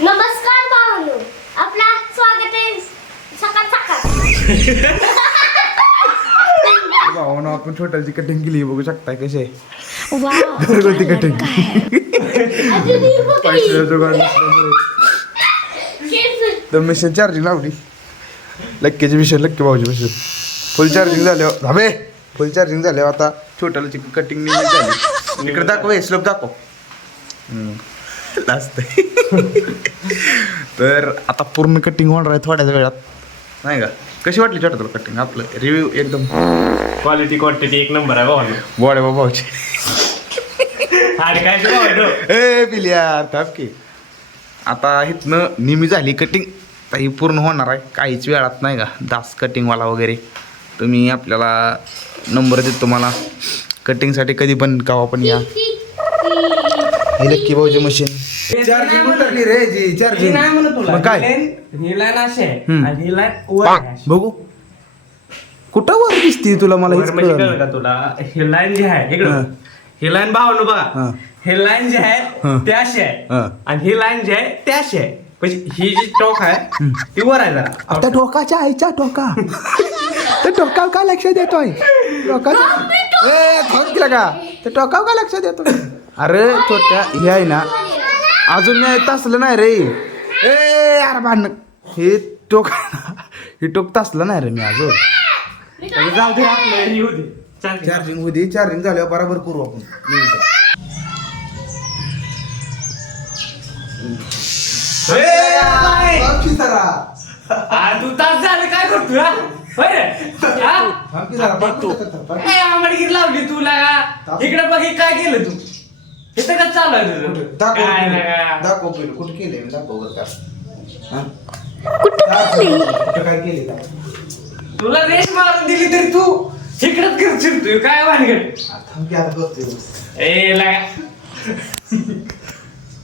नमस्कार भावांनो, आपला स्वागत आहे सकाळ सकाळ. भावानं आपण छोट्याची कटिंग केली बघू शकताय कसे वाव, घरगुती कटिंग अजून ही बघ ही. पैसे जुगाड केस. तर मिशन चार्जिंग लावली लक्कीची मिशन लक्की भाऊची मिशन फुल चार्जिंग झाल्यावर धाबे फुल चार्जिंग झाल्यावर आता छोट्याला कटिंग निघून झाली इकडे दाखव स्लोप दाखव लास्ट तर आता पूर्ण कटिंग होणार आहे थोड्याच वेळात नाही का कशी वाटली छोट्या तुला कटिंग आपलं रिव्ह्यू एकदम क्वालिटी क्वांटिटी एक नंबर आहे भाऊ बॉडे भाऊची अरे काय ते भाऊ ए पिल्यार थांब की आता इथनं निमी झाली कटिंग आता ही पूर्ण होणार आहे काहीच वेळात नाही का दास कटिंगवाला वगैरे तुम्ही आपल्याला नंबर देतो मला कटिंगसाठी कधी पण कावा पण या हे लक्की भाऊची मशीन चार्जिंग उतरली रे जी चार्जिंग नाही म्हणत तुला मग काय ही लाईन अशी आहे हम्म. आणि ही लाईन वर आहे अशी. बघू कुठं वर दिसती तुला मला वर हेच म्हणजे कळलं कळलं का तुला ही लाईन जी आहे हा. इकडं ही लाईन भावानं हा. बघा ही लाईन जी हा. आहे ते अशी आहे हा. आणि ही लाईन जी आहे ते अशी आहे म्हणजे ही जी टोक आहे ती वर आहे जरा आता टोकाच्या आईच्या टोका तर टोकाव का लक्ष देतोय टोकाच्या ए थांब केला का तर टोकाव का लक्ष देतोय अरे छोट्या हे आहे ना अजून मी तसलं नाही रे ए अरे भांडण हे टोक हे टोक तसलं नाही रे मी अजून म्हणजे जाऊ दे आपलं ही होती चालते. चार्जिंग होती चार्जिंग झाल्यावर बरोबर करू आपण अरे तू तास झालं काय करतो हा? होय रे? हा? ए, आंबडगीर लावली तुला का इकडे बघ हे काय केलं तू इथं का चालू आहे तुझं काय नाही दाखव पहिलं कुठं केलंय मी दाखव बरं का कुठं काय केले तुला रेस मारून दिली तरी तू इकडंच करशील तू काय भानगड थांब की आता करतोय ए लागा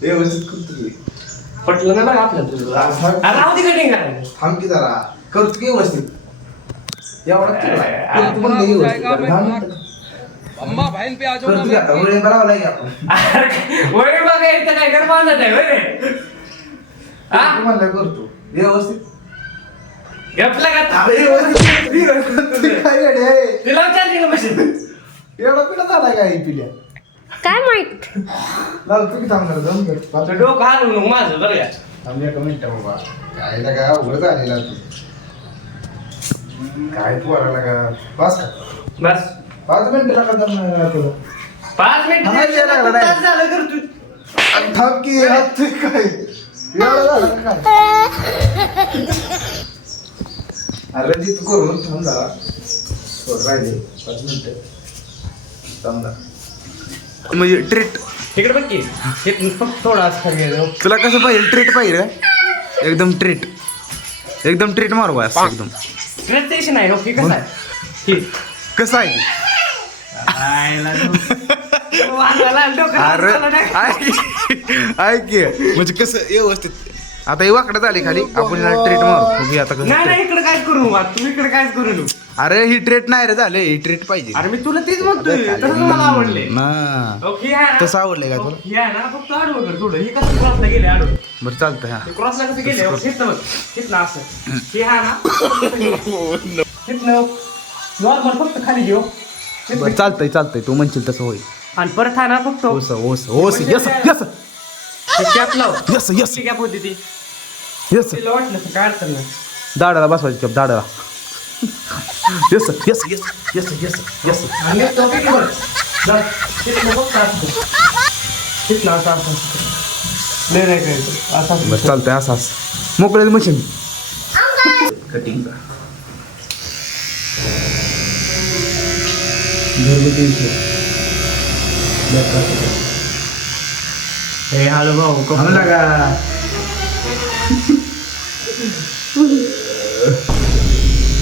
व्यवस्थित करतोय पटलं ना बघ आपलं तुझं अरे राहू दे कटिंग करायला थांब की जरा करतो की व्यवस्थित एवढा करतो पण नाही व्यवस्थित बरं, दहा मिनिटं. अम्मा बहन पे आ जाओ करतो की आता वळी बरावं लागेल आपण अरे वय बघा इथं काय घर बांधत आहे होय रे हा करतो म्हणलं करतो व्यवस्थित गपला का अरे व्यवस्थित काय येडे आहे? तिला चार्जिंग मशीन एवढा पिला झाला काय पिल्या काय माहित. लावतो की थांबणार जाऊन कर तुझं डोकं हलवू नको माझं बरं का थांब एक मिनिटं बाबा काय ना काय अवघड झालेला तू काय पोराला का बस का बस 5 मिनिटं नका जमणार तुला 5 मिनिट हा, ये लागला नाही. तास झालं कर तू आणि थांब की हात ते काय एवढं झालं का काय अरे जी तू करून थांब जरा थोडं राहिले 5 मिनिटं थांब जरा. म्हणजे ट्रीट इकडे बघ की हे फक्त थोडा असं खाली घ्यायचं. तुला कसं पाहिजे ट्रीट पाहिजे एकदम ट्रीट एकदम ट्रीट मारू बा असं एकदम स्ट्रेचेशन आहे ओके कसं आहे हे. कसं आहे ते? आयला तू- वाजवायला डोकं अरे लावलं नाही. ऐक की म्हणजे कसं व्यवस्थित आता हे वाकडं झाली खाली आपण ट्रीट मारू बघूया आता नाही कसं नाही इकडे काय करू बा, तू इकडे कायच करू नको अरे ही ट्रीट नाही रे झाले ही ट्रीट पाहिजे अरे मी तुला तेच म्हणतोय तसं मला आवडले ना ओके आहे ना? तसं आवडलंय का तुला ओके आहे ना फक्त आडवं कर थोडं हे कसं क्रॉसला गेले आडवं बरं चालतंय हा क्रॉसला कसं गेले हिथनं बघ हिथनं असं हे आहे ना हिथनं नॉर्मल फक्त खाली घेऊ बरं चालतंय चालतंय तू म्हणशील तसं होईल आणि परत आहे ना फक्त ओस ओस ओस यस यस कॅप लाव यस यस कॅप होती ती यस तिला वाटलं तर काय अडचण नाही दाडाला बसवायची कप दाडाला yes yes yes yes yes yes आणि तो किती वर जा तिथनं फक्त असं तिथनं असं असं लय नाही करायचं असं असं बरं चालतंय असं असं मोकळ्याचं मशीन कटिंग घरगुती हे हॅलो भाऊ थांबला का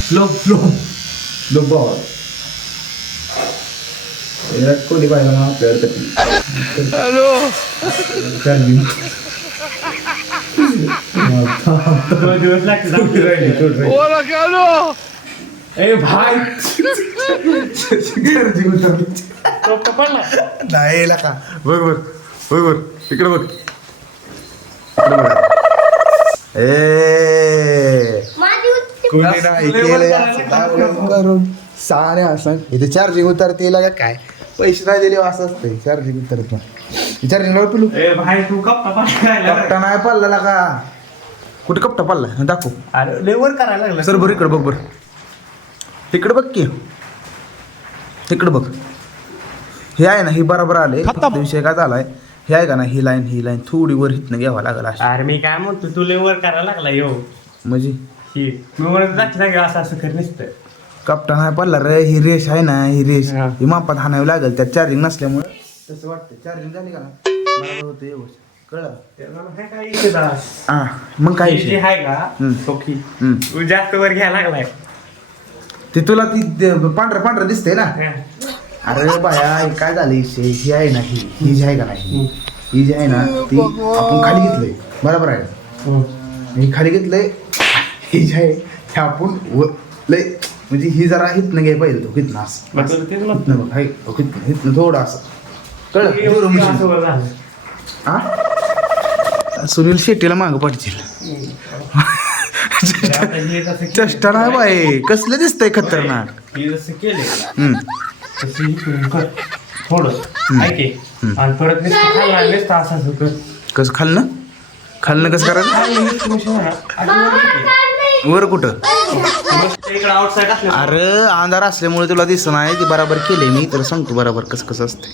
slow slow slow ball Virat Kohli पाहिजे ना आपल्याकडे चार्जिंग दोन दिवस लागते ओला क्या लो ए भाई चार्जिंग उतरली तो पकडला नाही का बघ बघ बघ बघ इकडे बघ इकडे बघ ए माझी उत्ती कोणी नाही केलं असं दाबून करून सारे असं इथे चार्जिंग उतरते का काय पैसे नाही दिले असं असतं चार्जिंग उतरत नाही चार्जिंग पिलू ए भाई तू कप्पा पाठायला कपटा नाही पडला का कुठे कपटा पडला दाखव अरे लेवर करायला लागला सर बरं इकडे बघ बरं इकडे बघ की इकडे बघ हे आहे ना ही बरोबर आले फक्त विषय काय झालाय हे आहे का ना ही लाईन थोडी वर हितनं घ्यावं लागेल अशी अरे मी काय म्हणतो तू लेवर करायला लागला यो म्हणजे ही मी म्हणत जायचं असं असं कर नसतं कपटा नाही पडला रे ही रेष आहे ना ही रेष हा. ही मापात हाणावी लागेल त्यात चार्जिंग नसल्यामुळे तसं वाटतं चार्जिंग झाली का ना बरोबर होतं व्यवस्थित कळलं हा मग काय जी विषय आहे का हम्म. सोखी हम्म. तू जास्त वर घ्यायला लागलाय ते तुला ती पांढरं दिसतंय ना अरे बाया हे काय झालं विषय ही आहे ना ही जी आहे का नाही ही जी आहे ना ती आपण खाली घेतलंय बरोबर आहे ही खाली घेतलंय ही जी आहे हे आपण लय म्हणजे ही जरा हितनं घ्याय पाहिजे तो हितनं असं हितनं बघ हाय हितनं थोडं असं कळलं हा सुनील शेट्टीला मागं पडतील चष्टा नाही बाई कसलं दिसतंय खतरनाक जसं केले हम्म. तसं इकडून कर थोडं ऐके आणि परत नुसतं खाल्ला नुसतं असं असं कर कसं खालनं कसं करायचं वर कुठं इकडे आउटसाईड असलं अरे अंधार असल्यामुळे तुला दिसत नाही ते बराबर केले मी तर सांगतो बराबर कसं असते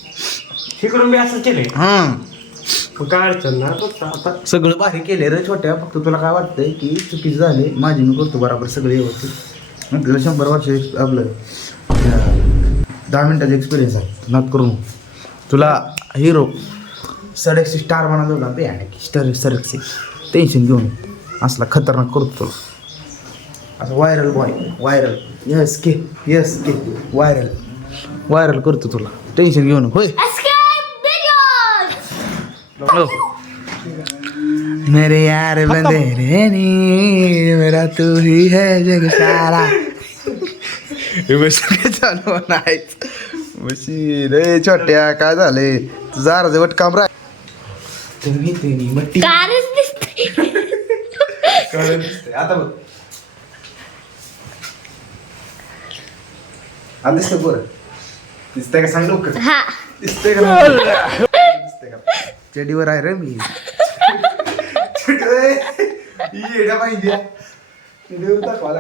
तिकडून मी असं केलंय हां मग काय अडचण ना फक्त आता सगळं भारी केले रे छोट्या फक्त तुला काय वाटतंय की चुकीचं झाले माझी मी करतो बराबर सगळे व्यवस्थित आपल्याला 100 वर्ष आपलं 10 मिनिटाचा एक्सपिरियन्स आहे नात करून तुला हिरो सडकशी स्टार बनवला होता ते आणि स्टार सडकशी टेन्शन घेऊन असला खतरनाक करतो तुला असं व्हायरल यस के व्हायरल करतो तुला टेन्शन घेऊन होय escape videos लो मेरे यार बंदे रे नी मेरा तू ही है जग सारा बस चालू नाहीच बशी रे छोट्या काय झाले तुझा अर्धवट काम राह तुम्ही मट्टी कारच दिसते आता बघ आता दिसतं बरं दिसतंय का सांग लवकर हा दिसतंय का दिसतंय का चेडीवर आहे रे मी येड्या पाहिजे चेडीवर दाखवा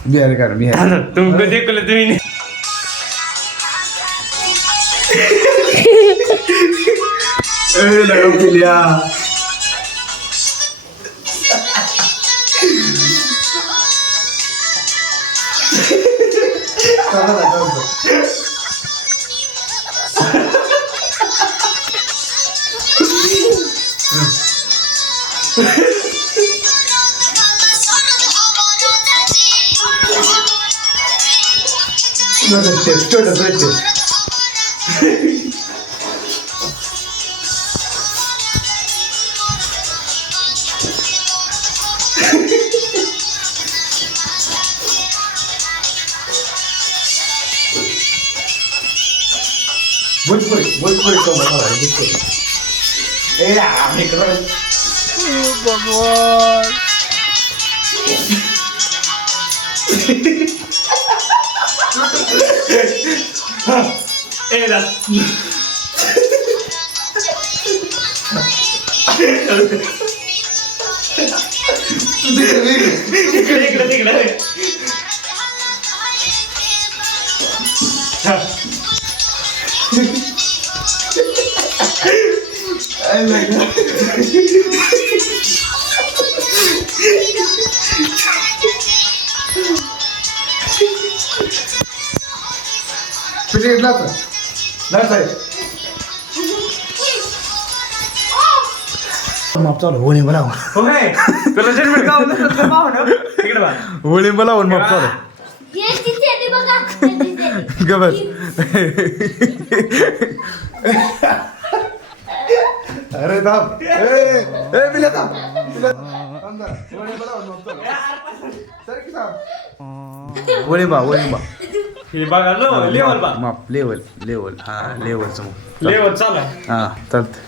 बिहार घाल बिहार तुमको देखो तुम्ही माप चालू होळी मला होळी मला माप चालू याची चेडी बघा याची चेडी. गबस अरे थांब ए बिल्या थांब वळिंबा हे बघा लेवल बा माप लेवल हा लेवलचं मग लेवल चालू आहे हा चालतंय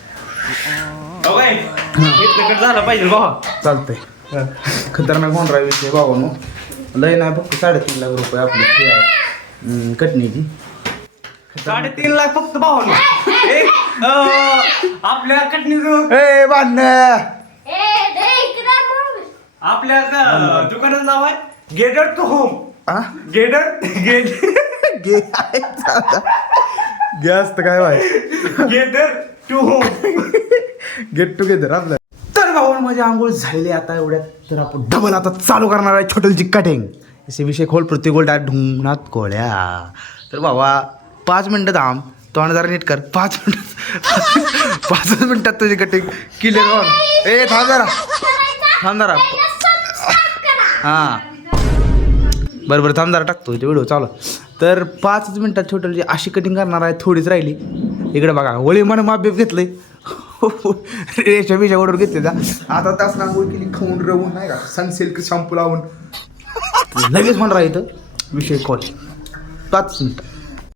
ओके इथं कट झालं पाहिजे भावा चालतंय खतरनाक होणार विषय भावानो लय नाही फक्त 3.5 लाख रुपये आपली फी आहे कटणीची 3.5 लाख फक्त भावानो आपल्या कटणीचं ए बांध आपल्या दुकानाचं नाव आहे गेटर टू होम हा गेटर गे गॅस तर काय भाई गेटर टू होम गेट टुगेदर आपलं तर भाऊ माझी आंघोळ झालेली आता एवढ्यात तर आपण डबल आता चालू करणार आहे छोटेलची कटिंग असे विषय खोल प्रतिकूल डायरेक्ट ढुंगणात कोळ्या तर बाबा 5 मिनटं थांब तोंड जरा नीट कर 5 मिनटात 5 मिनटात तुझी कटिंग क्लिअर होऊन ए थांब जरा हां बरं थांब जरा टाकतो इथे व्हिडिओ चालू तर 5 मिनटात छोटेलची अशी कटिंग करणार आहे थोडीच राहिली इकडे बघा वळी मन माप बीप घेतलंय रेषा बिषा ऑर्डर घेतले जा आता तास आंघोळ केली खाऊन रवून नाही का सनसिल्क शॅम्पू लावून लगेच होणार आहे इथं विषय कॉल 5 मिनिटं